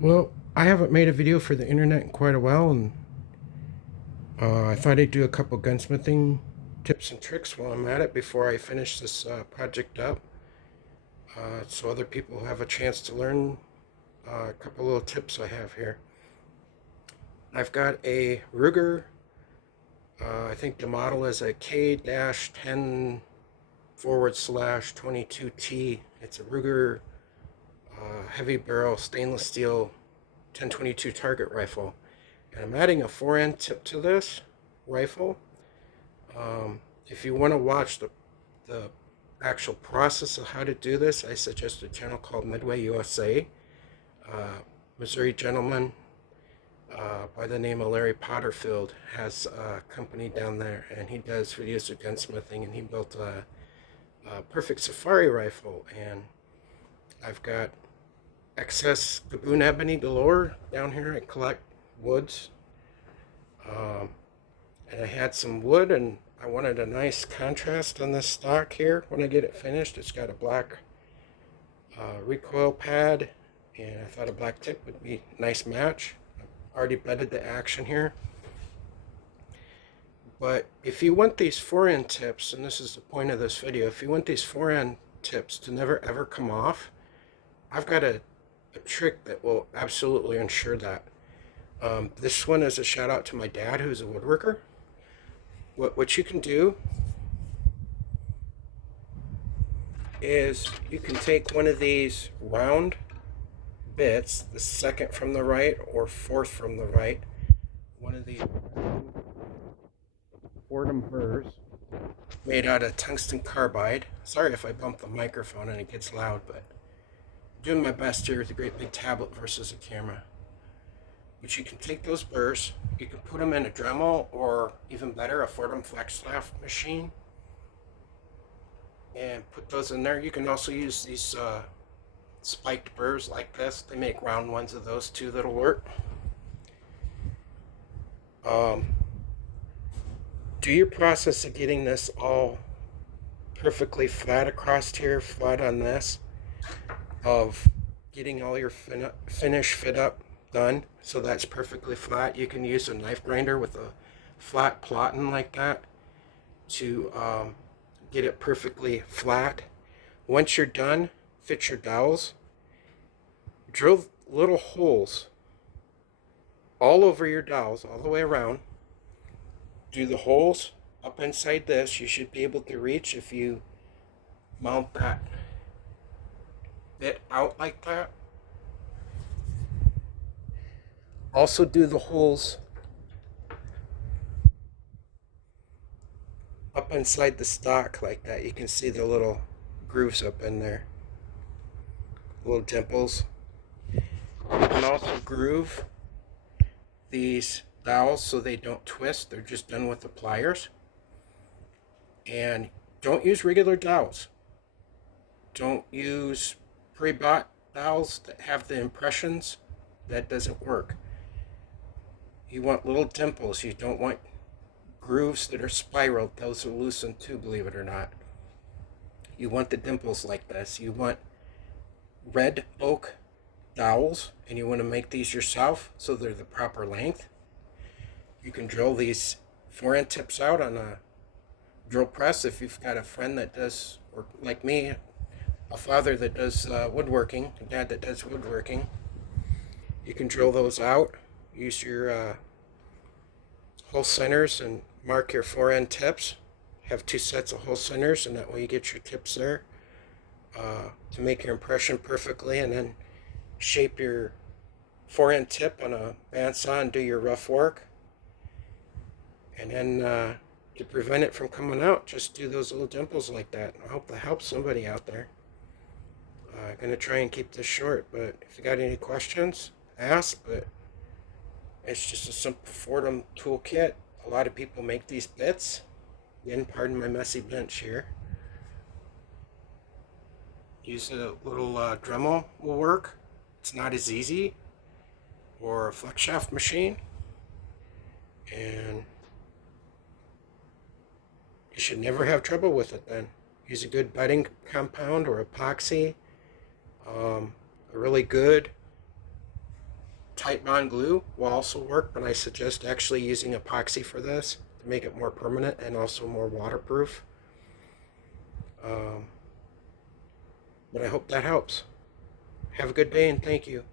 Well, I haven't made a video for the internet in quite a while, and I thought I'd do a couple gunsmithing tips and tricks while I'm at it before I finish this project up, so other people have a chance to learn a couple little tips I have here. I've got a Ruger, I think the model is a K-10/22T. It's a Ruger heavy barrel stainless steel 10/22 target rifle. And I'm adding a Forend tip to this rifle. If you want to watch the actual process of how to do this, I suggest a channel called MidwayUSA. Missouri gentleman by the name of Larry Potterfield has a company down there, and he does videos of gunsmithing, and he built a perfect safari rifle. And I've got excess Gabon Ebony galore down here. I collect woods, and I had some wood, and I wanted a nice contrast on this stock here when I get it finished. It's got a black recoil pad, and I thought a black tip would be a nice match. I've already bedded the action here. But if you want these Forend tips, and this is the point of this video, if you want these Forend tips to never ever come off, I've got a trick that will absolutely ensure that. This one is a shout out to my dad, who's a woodworker. What you can do is you can take one of these round bits, the second from the right or fourth from the right, one of these Foredom burrs made out of tungsten carbide. Sorry if I bump the microphone and it gets loud, but I'm doing my best here with a great big tablet versus a camera. But you can take those burrs, you can put them in a Dremel, or even better, a Foredom Flex Shaft Machine, and put those in there. You can also use these spiked burrs like this. They make round ones of those too that'll work. Do your process of getting this all perfectly flat across here, flat on this, of getting all your finish fit up done so that's perfectly flat. You can use a knife grinder with a flat plotting like that to get it perfectly flat. Once you're done, fit your dowels. Drill little holes all over your dowels, all the way around. Do the holes up inside this. You should be able to reach if you mount that bit out like that. Also do the holes up inside the stock like that. You can see the little grooves up in there, little dimples. You can also groove these dowels so they don't twist. They're just done with the pliers. And don't use regular dowels. Don't use pre-bought dowels that have the impressions. That doesn't work. You want little dimples. You don't want grooves that are spiraled. Those are loosened too, believe it or not. You want the dimples like this. You want red oak dowels, and you want to make these yourself so they're the proper length. You can drill these Forend tips out on a drill press if you've got a friend that does, or like me, a father that does woodworking, a dad that does woodworking. You can drill those out. Use your hole centers and mark your Forend tips. Have 2 sets of hole centers, and that way you get your tips there to make your impression perfectly, and then shape your Forend tip on a bandsaw and do your rough work. And then to prevent it from coming out, just do those little dimples like that. I hope that helps somebody out there. I'm going to try and keep this short, but if you got any questions, ask. But it's just a simple Foredom toolkit. A lot of people make these bits. Again, pardon my messy bench here. Use a little Dremel will work. It's not as easy. Or a flex shaft machine. And you should never have trouble with it then. Use a good bedding compound or epoxy. A really good Tight bond glue will also work, but I suggest actually using epoxy for this to make it more permanent and also more waterproof. But I hope that helps. Have a good day and thank you.